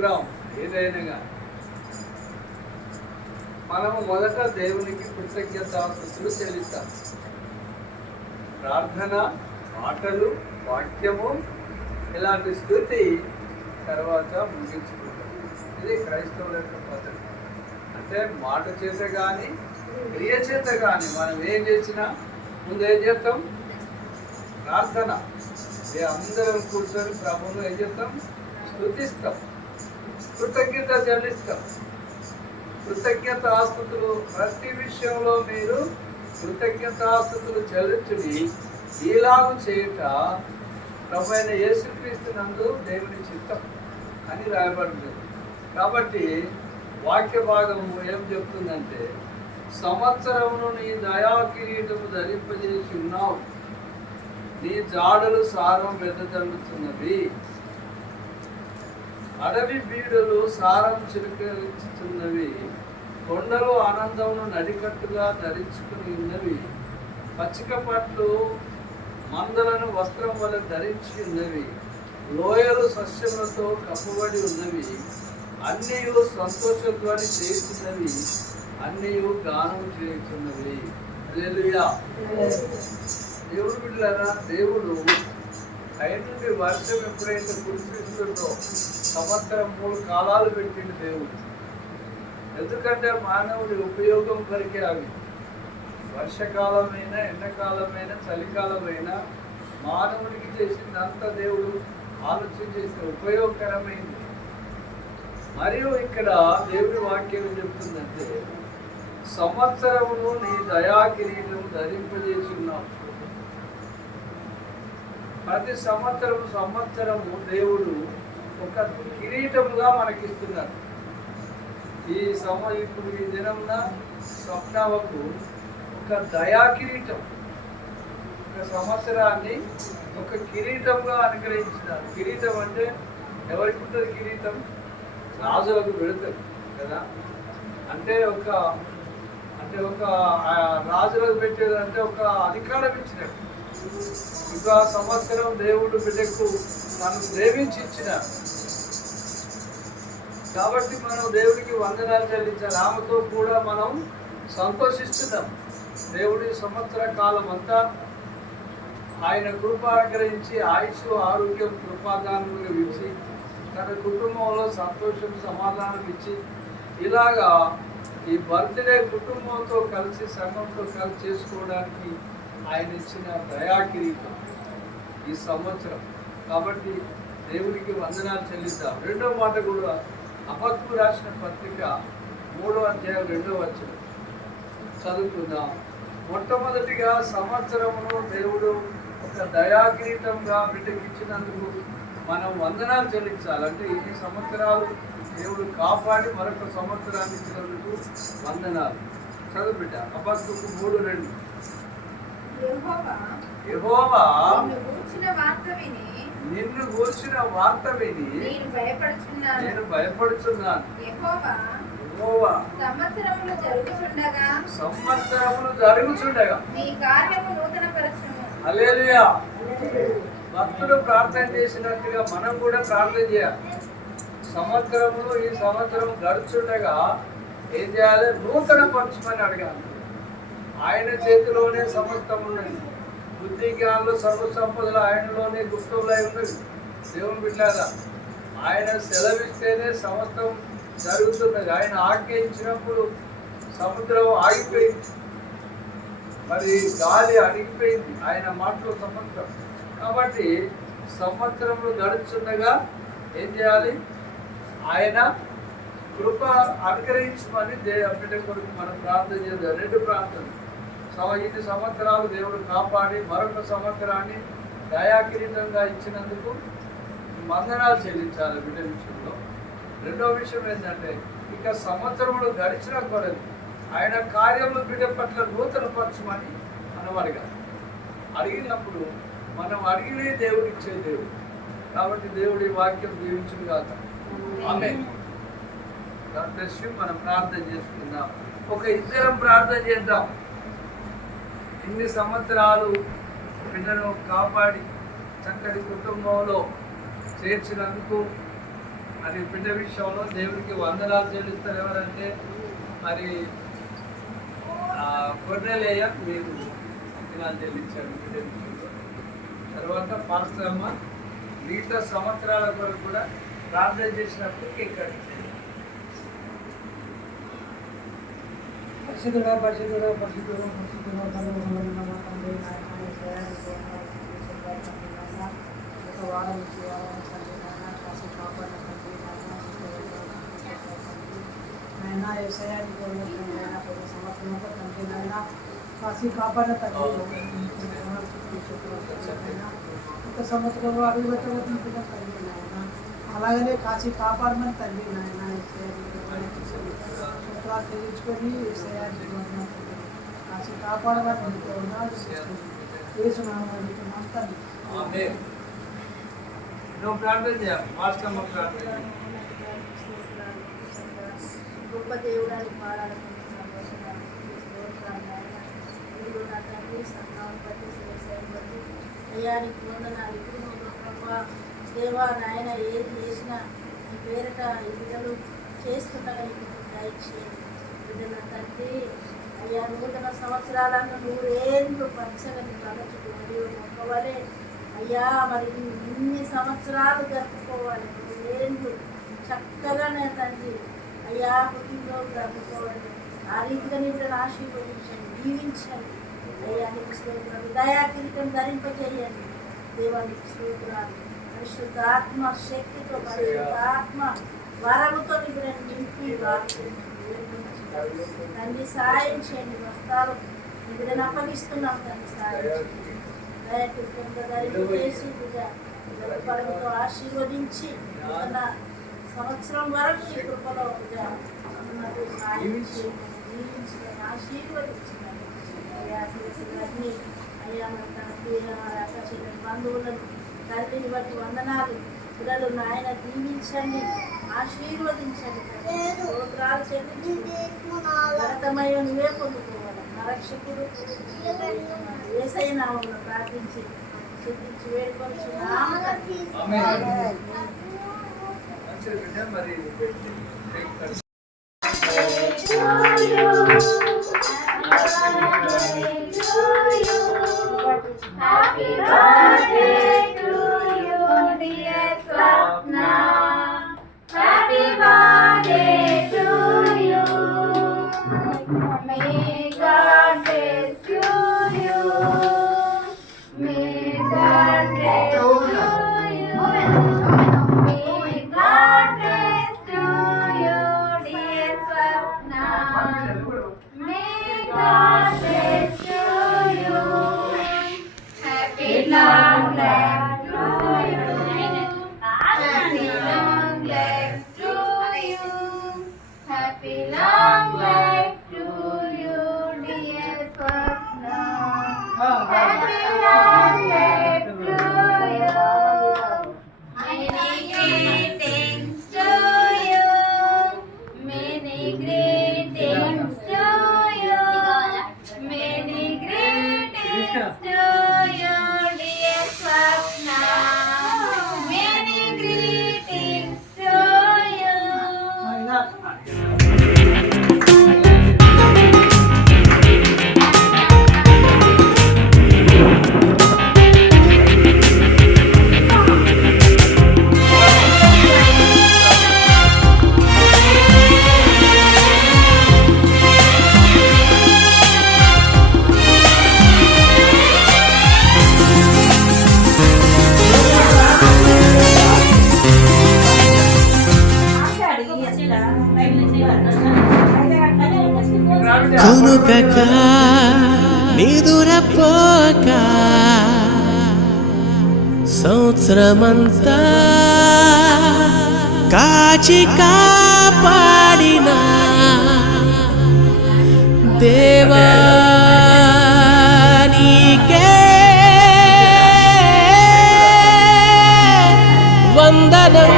Programme ఏదైనా మనము మొదట దేవునికి కృతజ్ఞతాస్తుతులు చెల్లిస్తాం. ప్రార్థన, మాటలు, వాక్యము, ఇలాంటి స్థుతి తర్వాత ముగించుకుంటాం. ఇది క్రైస్తవుల యొక్క పద్ధతి. అంటే మాట చేత కానీ క్రియ చేత కానీ మనం ఏం చేసినా ముందు ఏం చేస్తాం? ప్రార్థన. అందరం కూర్చొని ప్రభువును ఏం చేస్తాం? స్తుతిస్తాం, కృతజ్ఞత చెల్లిస్తాం. కృతజ్ఞతాస్తుతులు ప్రతి విషయంలో మీరు కృతజ్ఞతాస్తుతులు చెల్లించుని ఈలాగు చేయుట ప్రభు అయిన యేసుక్రీస్తు నందు దేవుని చిత్తం అని రాయబడింది. కాబట్టి వాక్య భాగము ఏం చెప్తుందంటే, సంవత్సరమును నీ దయా కిరీటము ధరింపజేసి ఉన్నావు, నీ జాడలు సారం వెదజల్లుతున్నవి, అడవి బీడులు సారం చిలుకరిస్తున్నవి, కొండలు ఆనందమును నడికట్టుగా ధరించుకుని ఉన్నవి, పచ్చిక పట్లు మందలను వస్త్రం వల్ల ధరించి ఉన్నవి, లోయలు సస్యములతో కప్పబడి ఉన్నవి, అన్నీయు సంతోషధ్వని చేస్తున్నవి, అన్నీయు గానం చేస్తున్నవి. హల్లెలూయా. దేవుడు బిడ్డలారా, దేవుడు పైనుండి వర్షం ఎప్పుడైతే కురిపిస్తుందో సంవత్సరం 3 కాలాలు పెట్టిండు దేవుడు. ఎందుకంటే మానవుడి ఉపయోగం కొరికే అవి. వర్షకాలమైనా, ఎండాకాలమైనా, చలికాలమైనా మానవుడికి చేసిందంతా దేవుడు ఆలోచన చేసిన ఉపయోగకరమైంది. మరియు ఇక్కడ దేవుడి వాక్యం చెప్తుందంటే, సంవత్సరమును నీ దయా కిరీటం ధరింపజేసి ఉన్నావు. ప్రతి సంవత్సరము దేవుడు ఒక కిరీటముగా మనకిస్తున్నారు. ఇప్పుడు ఈ దినమున స్వప్నవకు ఒక దయా కిరీటం, ఒక సంవత్సరాన్ని ఒక కిరీటంగా అనుగ్రహించినారు. కిరీటం అంటే ఎవరికి ఉంటుంది? కిరీటం రాజులకు పెడతారు కదా. అంటే ఒక రాజులకు పెట్టేదంటే ఒక అధికారం ఇచ్చినట్టు. ఇంకా సంవత్సరం దేవుడు బిడ్డకు మనం ప్రేమించి ఇచ్చినారు. కాబట్టి మనం దేవుడికి వందనాలు చెల్లించాలి. ఆమెతో కూడా మనం సంతోషిస్తున్నాం. దేవుడి సంవత్సర కాలం అంతా ఆయన కృప అనుగ్రహించి ఆయుష్, ఆరోగ్యం, కృపాదానములు ఇచ్చి తన కుటుంబంలో సంతోషం, సమాధానం ఇచ్చి ఇలాగా ఈ బర్త్డే కుటుంబంతో కలిసి, సంఘంతో కలిసి చేసుకోవడానికి ఆయన ఇచ్చిన దయాకిరీటం ఈ సంవత్సరం. కాబట్టి దేవుడికి వందనాలు చెల్లిద్దాం. రెండో మాట కూడా హబక్కూకు రాసిన పత్రిక 3వ అధ్యాయం 2వ వచనం చదువుకుందాం. మొట్టమొదటిగా సంవత్సరమును దేవుడు ఒక దయాకిరీటంగా బిడ్డకిచ్చినందుకు మనం వందనాలు చెల్లించాలి. అంటే ఇన్ని సంవత్సరాలు దేవుడు కాపాడి మరొక సంవత్సరాన్ని ఇచ్చినందుకు వందనాలు. చదువు బిడ్డ. హబక్కూకు 3:2. యెహోవా నిన్ను గూర్చిన వార్త విని నేను భయపడుచున్నాను. యెహోవా సంవత్సరములు జరుగుచుండగా హల్లెలూయా. భక్తుడు ప్రార్థన చేసినట్టుగా మనం కూడా ప్రార్థన చేయాలి. సంవత్సరములు ఈ సంవత్సరం గడుచుండగా ఏం చేయాలి? నూతన పరచమని అడగాలి. ఆయన చేతిలోనే సమస్తం ఉన్నది. బుద్ధి జ్ఞానాలు, సర్వ సంపదలు ఆయనలోనే గుప్తములై ఉన్నది. దేవుని బిడ్డలారా, ఆయన సెలవిస్తేనే సమస్తం జరుగుతున్నది. ఆయన ఆజ్ఞయించినప్పుడు సముద్రం ఆగిపోయింది, మరి గాలి అణిగిపోయింది ఆయన మాటలో సంవత్సరం. కాబట్టి సంవత్సరంలో గడుచుండగా ఏం చేయాలి? ఆయన కృప అనుగ్రహించమని బిడ్డ కొరకు మనం ప్రార్థన చేద్దాం. 2 ప్రార్థనలు. ఇన్ని సంవత్సరాలు దేవుడు కాపాడి మరొక సంవత్సరాన్ని దయాకిరీటంగా ఇచ్చినందుకు వందనాలు చెల్లించాలి బిడ్డ విషయంలో. రెండో విషయం ఏంటంటే, ఇక సంవత్సరములు గడిచిన కొలది ఆయన కార్యములు బిడ్డ పట్ల నూతన పరచమని మనం అడగాలి. అడిగినప్పుడు మనం అడిగినే దేవుడు ఇచ్చే దేవుడు. కాబట్టి దేవుడి వాక్యం దీవించును గాక. ఆమేన్. God bless you. మనం ప్రార్థన చేసుకుందాం. ఒక ఇద్దరం ప్రార్థన చేద్దాం. ఇన్ని సంవత్సరాలు బిడ్డను కాపాడి చక్కటి కుటుంబంలో చేర్చినందుకు మరి బిడ్డ విషయంలో దేవుడికి వందనాలు చెల్లిస్తారు. ఎవరంటే మరి కొర్నేలయ్య మీరు వందనాలు చెల్లించారు బిడ్డ విషయంలో. తర్వాత పాస్టర్ అమ్మ మిగతా సంవత్సరాల కొరకు కూడా ప్రార్థన చేసినప్పుడు కేక్ కట్ చేయాలి. పరిశుద్ధుడా కాచి కాపాడిన తండ్రి ఒక సంవత్సరంలో అడుగు పెట్టబోతున్న తండ్రి నాయన, అలాగనే కాచి కాపాడమని తండ్రి నాయన తెలుసుకొని కాచి కాపాడమని వేసుకున్నాం తండ్రి. నువ్వు ప్రార్థన చేయాలి. మాస్టర్ అమ్మ ప్రార్థన చేయాలి. గొప్ప దేవుడానికి పాడాలనుకుంటున్నాను. అయ్యానికి వందనాలు. ఇప్పుడు ప్రభా దేవా నాయన ఏది చేసినా నీ పేరట ఈ బిడ్డలు చేస్తుండగా బిడ్డల తండ్రి అయ్యా నూతన సంవత్సరాలను 100 ఏళ్ళు పంచగని తలచుకు మరియు మొక్కవలే అయ్యా మరి ఇన్ని సంవత్సరాలు జరుపుకోవాలి. 100 ఏళ్ళు చక్కగానే తండ్రి అయ్యా పుట్టినరోజు జరుపుకోవాలి. ఆ రీతిగా నిద్రను ఆశీర్వదించండి, దీవించండి. అయ్యా నీకు స్తోత్రాలు. దయాకిరీటం ధరింపజేయండి. దేవానికి స్తోత్రాలు. పరిశుద్ధాత్మ శక్తితో పరిశుద్ధాత్మ వరముతో నిన్ను నింపి తండ్రి సాయం చేయండి. వస్తాలు బిడ్డను అప్పగిస్తున్నాం తండ్రి, సాయం చేయండి. దయాకిరీటంతో ధరింపజేసి పరముతో ఆశీర్వదించి మన సంవత్సరం వరకు ఈ కృపలో నాకు సాయం చేయండి, జీవించడం ఆశీర్వదించండి. అయ్యా శిరస్సులన్నీ అయ్యా మన తండ్రి అక్క చెల్లెల బంధువులను తల్లిని బట్టి వందనాలు. పిల్లలు నాయన దీవించండి, ఆశీర్వదించండి. స్తోత్రాలు చెల్లించండి. భరతమయ్య నువ్వే పొందుకోవాలి. రక్షకుడు యేసయ్య నామములో ప్రార్థించి శుద్ధించి వేడుకొంచున్నాము. మరి Happy birthday to you, dear Swapna. Happy birthday to you. May God bless you. May God bless you. May God bless you, dear Swapna. May God bless you. Happy long life to you. Happy long life to you. Happy long life to you, dear Swapna. Happy long life to you. Many greetings to you. Many greetings to you. Many greetings to you, dear Swapna. Many greetings to you. కొనుకక నిదురపోక సంవత్సరమంతా కాచి కాపాడిన దేవా నీకే వందనం.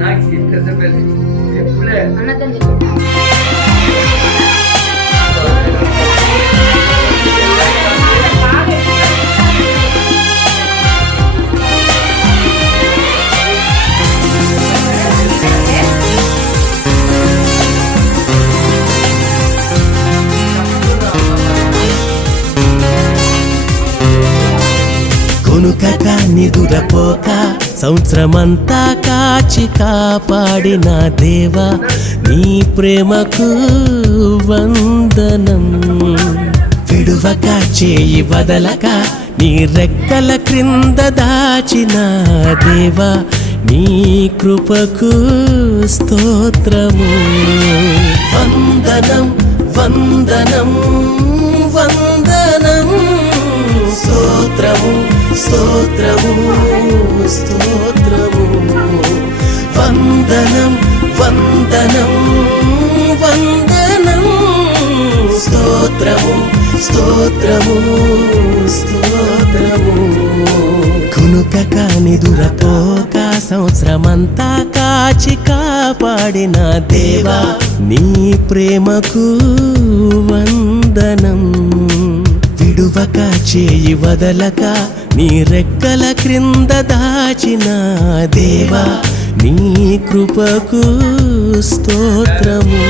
నాకు పెద్ద పెళ్లి ఎప్పుడే అన్నదని చెప్పు. కునుకక నిదురపోక సంవత్సరమంతా కాచి కాపాడిన దేవా నీ ప్రేమకు వందనం. విడువక చేయి వదలక నీ రెక్కల క్రింద దాచిన దేవా నీ కృపకు స్తోత్రము. వందనం వందనం వందనం స్తోత్రము స్తోత్రము స్తోత్రము. వందనం వందనం వందనం స్తోత్రము స్తోత్రము స్తోత్రము. కునుకక నిదురపోక సంవత్సరమంతా కాచి కాపాడిన దేవా నీ ప్రేమకు వందనం. విడువక చేయి వదలక నీ రెక్కల క్రింద దాచిన దేవా నీ కృపకు స్తోత్రము.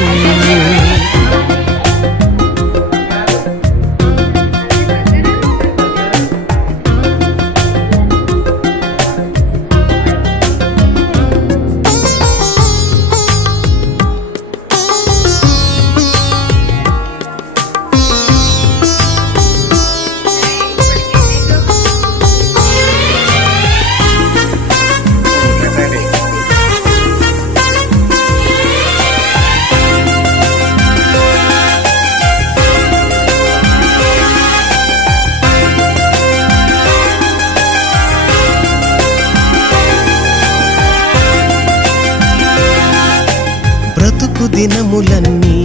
బ్రతుకు దినములన్నీ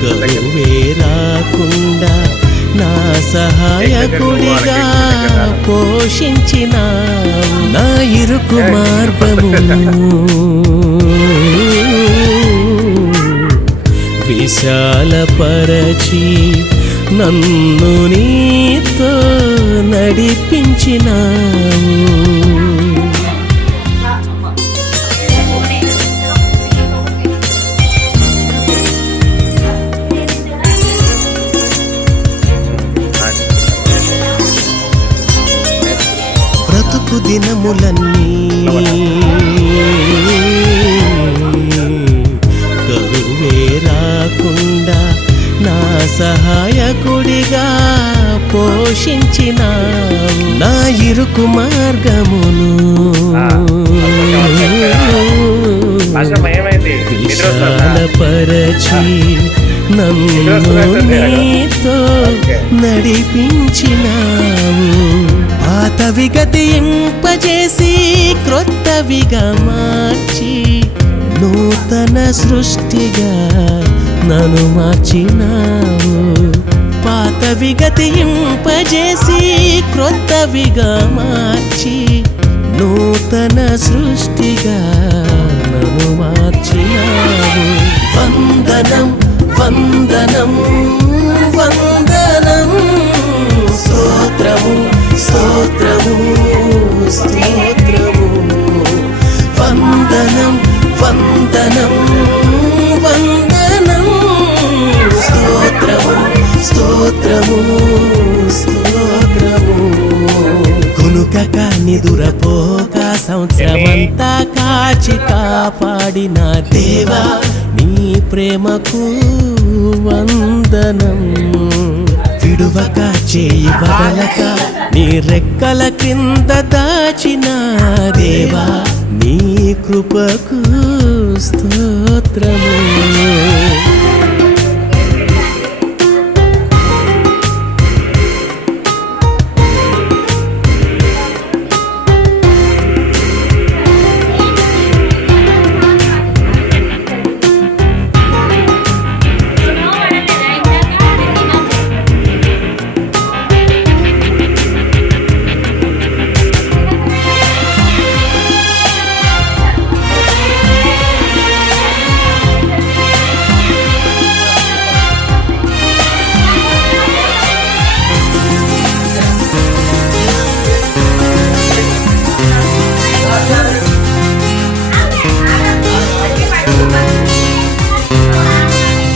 కరువే రాకుండా నా సహాయకుడిగా పోషించినావు. నా ఇరుకు మార్గము విశాలపరచి నన్ను నీతో నడిపించినావు. బ్రతుకు దినములన్నీ కరువే రాకుండా నా సహాయకుడిగా పోషించినావు. నా ఇరుకు మార్గమును విశాలపరచి నన్ను నీతో నడిపించినావు. పాతవి గతింపజేసి క్రొత్తవిగా మార్చి నూతన సృష్టిగా నన్ను మార్చినావు. పాతవి గతింపజేసి క్రొత్తవిగా మార్చి నూతన సృష్టిగా నన్ను మార్చినావు. వందనం వందనం వందనం స్తోత్రము స్తోత్రము స్తోత్రము. వందనం వందనం వందనం స్తోత్రము స్తోత్రము స్తోత్రము. కునుకక నిదురపోక సంవత్సరమంతా కాచి కాపాడిన దేవా నీ ప్రేమకు వందనం. విడువక చేయి వదలక నీ రెక్కల కింద దాచిన దేవా నీ కృపకు స్తోత్రము.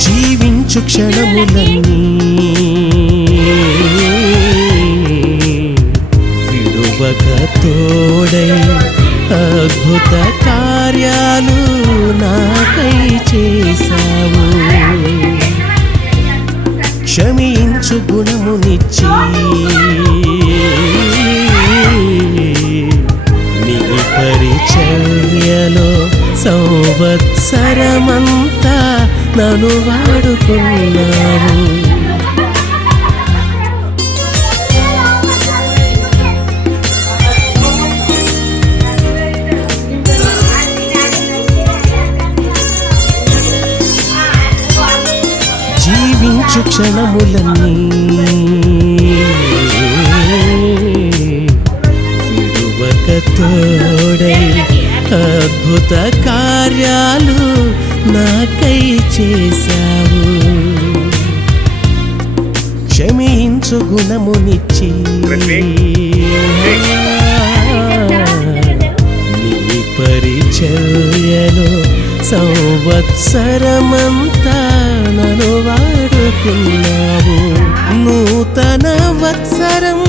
జీవించు క్షణములన్నీ జీవించు గుణమునిచ్చి నీ పరిచర్యలో సంవత్సరమంతా నన్ను వాడుకున్నావు. జీవించు క్షణములన్నీ విడువక తోడై అద్భుత కార్యాలు నాకై చేశావు. క్షమించు గుణమునిచ్చి నీ పరిచర్యలో సంవత్సరమంతా నన్ను వాడుకున్నావు. నూతన వత్సరం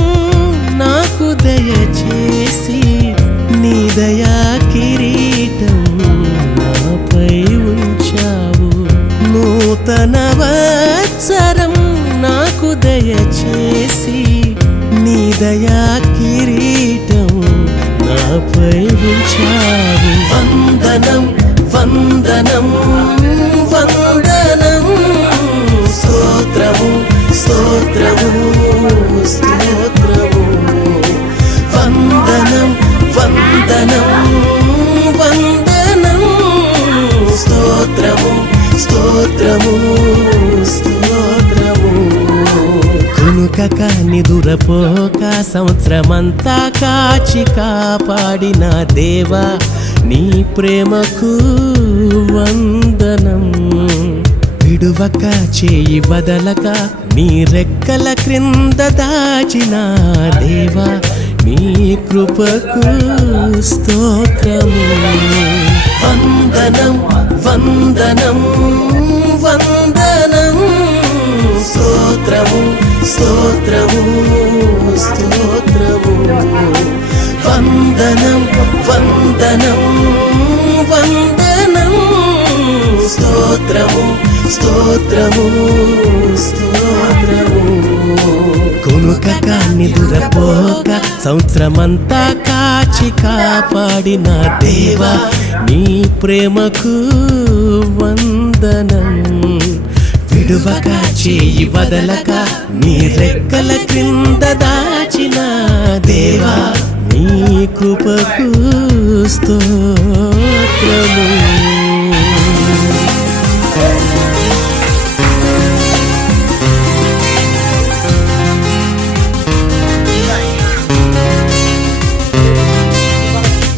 నాకు దయచేసి నీ దయా కిరీటం నాపై ఉంచావు. నూతన వత్సరం నాకు దయచేసి నీ దయా కిరీటం నాపై ఉంచావు. వందనం వందనం వందనం స్తోత్రము స్తోత్రము స్తోత్రము. వందనం వందనం వందనం స్తోత్రము స్తోత్రము స్తోత్రము. కునుకక నిదురపోక సంవత్సరమంతా కాచి కాపాడిన దేవా నీ ప్రేమకు వందనం. విడువక చేయి వదలక నీ రెక్కల క్రింద దాచిన దేవా నీ కృపకు స్తోత్రము. వందనం వందనం వందనం స్తోత్రము స్తోత్రము స్తోత్రము. వందనం వందనం వందనం స్తోత్రము స్తోత్రము స్తోత్రము. కునుకక నిదురపోక సంవత్సరమంతా కాచి కాపాడిన దేవా నీ ప్రేమకు వందనం. విడువక చేయి వదలక నీ రెక్కల క్రింద దాచిన దేవా నీ కృపకు స్తోత్రము.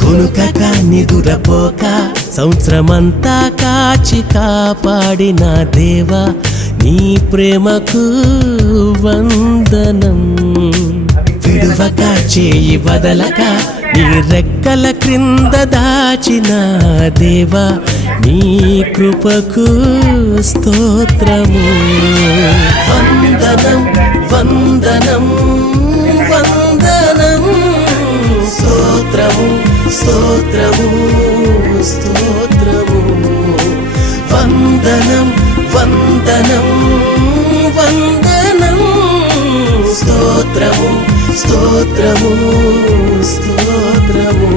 కునుకక నిదురపోక సంవత్సరమంతా కాచి కాపాడిన దేవా నీ ప్రేమకు వందనం. విడువక చేయి వదలక నీ రెక్కల క్రింద దాచిన దేవా నీ కృపకు స్తోత్రము. వందనం వందనం వందనం స్తోత్రము స్తోత్రము స్తోత్రము. వందనం వందనం వందనం స్తోత్రము స్తోత్రము స్తోత్రము.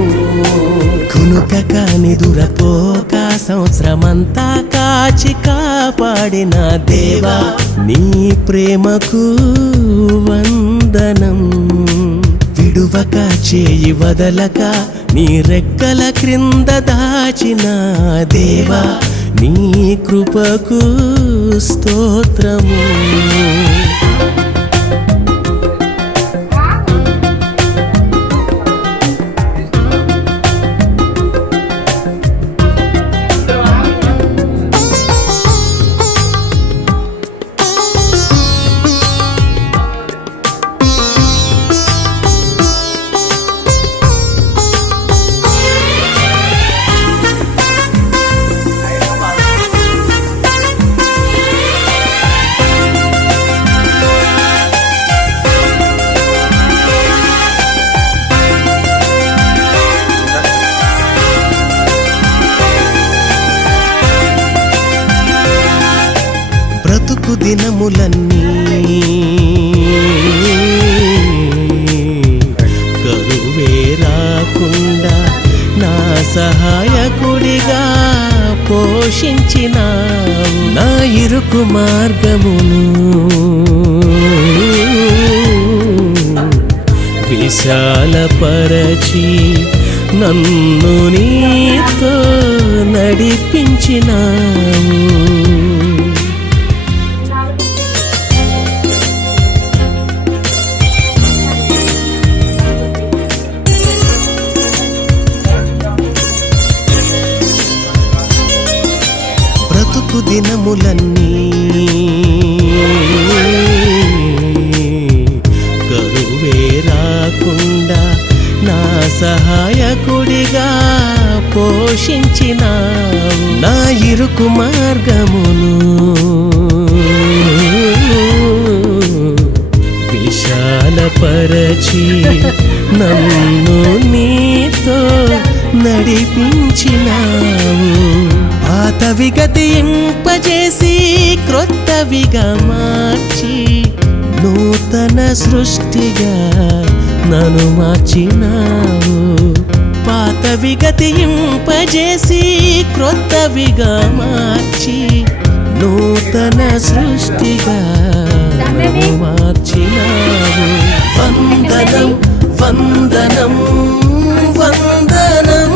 కునుకక నిదురపోక సంవత్సరమంతా కాచి కాపాడిన దేవా నీ ప్రేమకు వందనం. విడువక చేయి వదలక నీ రెక్కల క్రింద దాచిన దేవా నీ కృపకు స్తోత్రము. దినములన్నీ ఇరుకు మార్గమును విశాలపరచి నన్ను నీతో నడిపించినావు. బ్రతుకు దినములన్నీ కరువే రాకుండా నా సహాయకుడిగా పోషించినావు. నా ఇరుకు మార్గమును విశాలపరచి నన్ను నీతో నడిపించినావు. పాతవి గతింపజేసి క్రొత్తవిగా మార్చి నూతన సృష్టిగా నన్ను మార్చినావు. పాతవి గతింపజేసి క్రొత్తవిగా మార్చి నూతన సృష్టిగా నన్ను మార్చినావు. వందనం వందనం వందనం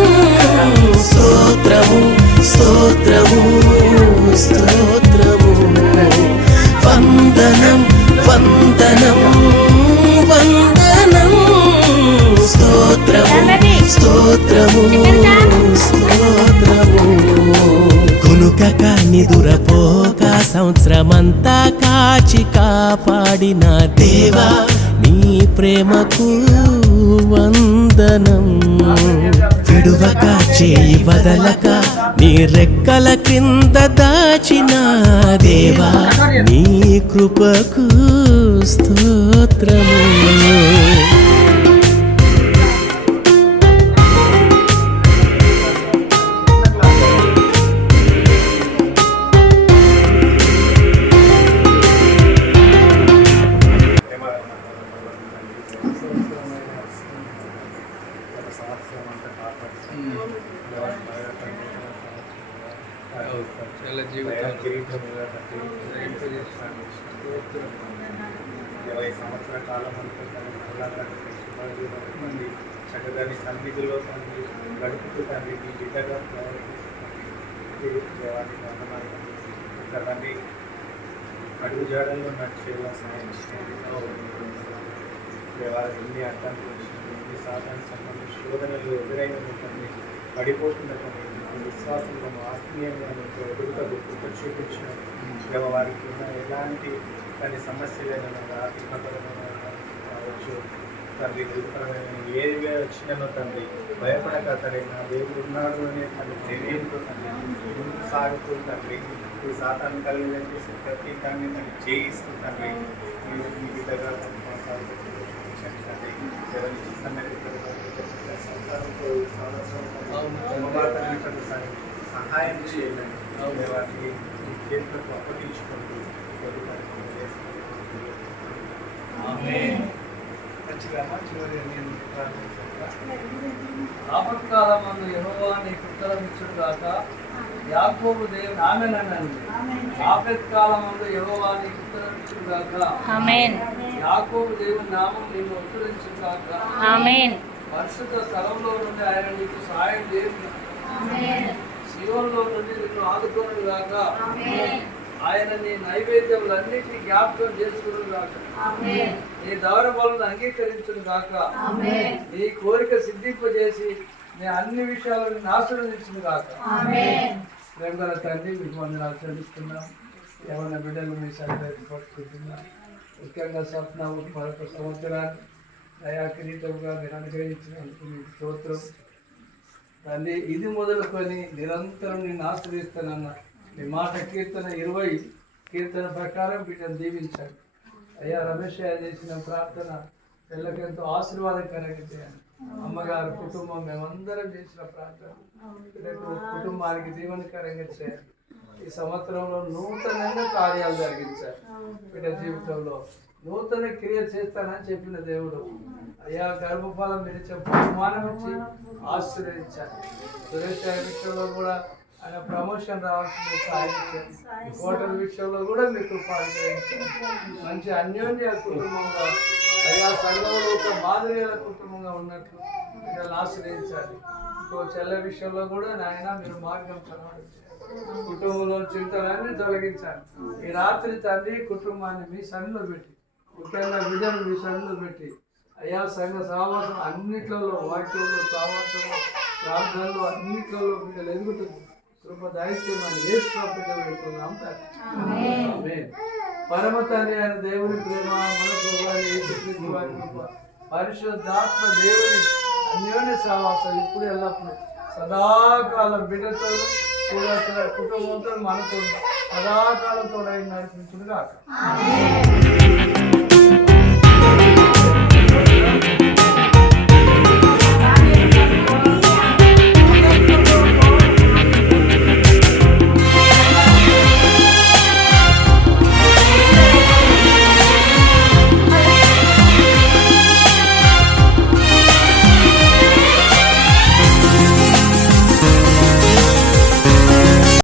స్తోత్రము స్తోత్రము స్తోత్రము. వందనం వందనం వందనం స్తోత్రము స్తోత్రము స్తోత్రము. కునుకక నిదురపోక సంవత్సరమంతా కాచి కాపాడిన దేవా నీ ప్రేమకు వందనం. విడువక చేయి వదలక నీ రెక్కల క్రింద దాచిన దేవా నీ కృపకు స్తోత్రము. సంవత్సర కాలం చక్కగా సన్నిధిలో తండ్రి గడుపుతూ తండ్రి మీ బిడ్డగా తండ్రి అడుగు జాడల్లో నడిచేలా సాయం దేవాలయం ఎన్ని అర్థాలు ఎన్ని సాధారణ సంబంధించి శోధనలు ఎదురైన తండ్రి పడిపోతున్న విశ్వాసంలో ఆత్మీయంగా ఎదుగుతా గుర్తు చూపించిన వారికి ఉన్న ఎలాంటి దాని సమస్యలైన ఆత్మపరమైన కావచ్చు తండ్రి గురుపరమైన ఏవి వచ్చినానో తండ్రి భయపడక తండ్రి దేవుడు ఉన్నాడు అనే తన ధైర్యంతో తండ్రి ముందుకు సాగుతూ తండ్రి ఈ సాతాను కలిగి చేసే ప్రతి దాన్ని తను జయిస్తూ తండ్రి మీ విధంగా సహాయం చేయాలని వాటిని చేతులకు అప్పగించుకుంటూ ఆపత్కాలమందు యెహోవా నీకు ఉత్తరమిచ్చును గాక. యాకోబు దేవుని ఆమేనండి. ఆపత్కాలమందు యెహోవా నీకు ఉత్తరమిచ్చును గాక. ఆమేన్. యాకోబు దేవుని నామం నిన్ను ఉత్తరించును గాక. ఆమేన్. పరిశుద్ధ స్థలంలో నుండి ఆయన నీకు సహాయం చేయును. ఆమేన్. శివోనులో నుండి నిన్ను ఆదుకోను గాక. ఆమేన్. ఆయన నీ నైవేద్యములన్నిటినీ జ్ఞాపకం చేసుకును గాక. ఆమేన్. నీ దౌర్బలను అంగీకరించును గాక. ఆమేన్. నీ కోరిక సిద్ధింపజేసి నీ అన్ని విషయాలను ఆశీర్వదించును గాక. ఆమేన్. ప్రేమగల తండ్రి మీకు వందనాలు చెల్లిస్తున్నాం. ఏమైనా బిడ్డలు మీ సన్నిధిని పట్టుకుంటున్నాం. ముఖ్యంగా స్వప్న మరొక సంవత్సరాన్ని దయా కిరీటంగా మీరు అనుగ్రహించినందుకు మీకు స్తోత్రం తండ్రి. ఇది మొదలుకొని నిరంతరం నిన్ను ఆశ్రయిస్తానన్న మీ మాట కీర్తన 20 కీర్తన ప్రకారం బిడ్డను దీవించండి అయ్యా. రమేష్ చేసిన ప్రార్థన పిల్లకెంతో ఆశీర్వాదకరంగా చేయండి. అమ్మగారు కుటుంబం మేమందరం చేసిన ప్రార్థన రేపు కుటుంబానికి దీవెనకరంగా చేయండి. ఈ సంవత్సరంలో నూతనంగా కార్యాలు జరిగించారు. బిడ్డ జీవితంలో నూతన క్రియ చేస్తానని చెప్పిన దేవుడు అయ్యా గర్భఫలం మీరు బహుమానం ఇచ్చి ఆశీర్వదించారు. సురేష్ విషయంలో కూడా ఆయన ప్రమోషన్ రావాల్సింది సాయం చేయండి. హోటల్ విషయంలో కూడా మీకు పాల్గొంచండి. మంచి అన్యోన్య కుటుంబంగా అయా సంఘంలో ఒక మాదిరిగా కుటుంబంగా ఉన్నట్లు మిమ్మల్ని ఆశ్రయించాలి. ఇంకో చెల్ల విషయంలో కూడా నాయన మీరు మార్గం కనబడించాలి. కుటుంబంలో చింతలన్నీ తొలగించాలి. ఈ రాత్రి తండ్రి కుటుంబాన్ని మీ సన్నిలో పెట్టి, ముఖ్యంగా బిడ్డలు మీ సన్నిలో పెట్టి అయా సంఘ సహవాసం అన్నిట్లలో, వాక్యంలో, సావాసంలో, ప్రార్థనలో అన్నిట్లలో బిడ్డలు ఎదుగుతుంది. కృప దైత్యమని ఏ స్థాపితం పెట్టుకున్నాం తండ్రి. పరమ తండ్రి అయిన దేవుని ప్రేమ, మన ప్రభువైన యేసుక్రీస్తు వారి కృప, పరిశుద్ధాత్మ దేవుని అన్యోన్య సహవాసం ఇప్పుడు ఎల్లప్పుడు సదాకాలం బిడ్డతో కూడా కుటుంబంతో మనతో సదాకాలం తోడై నడిపించును గాక.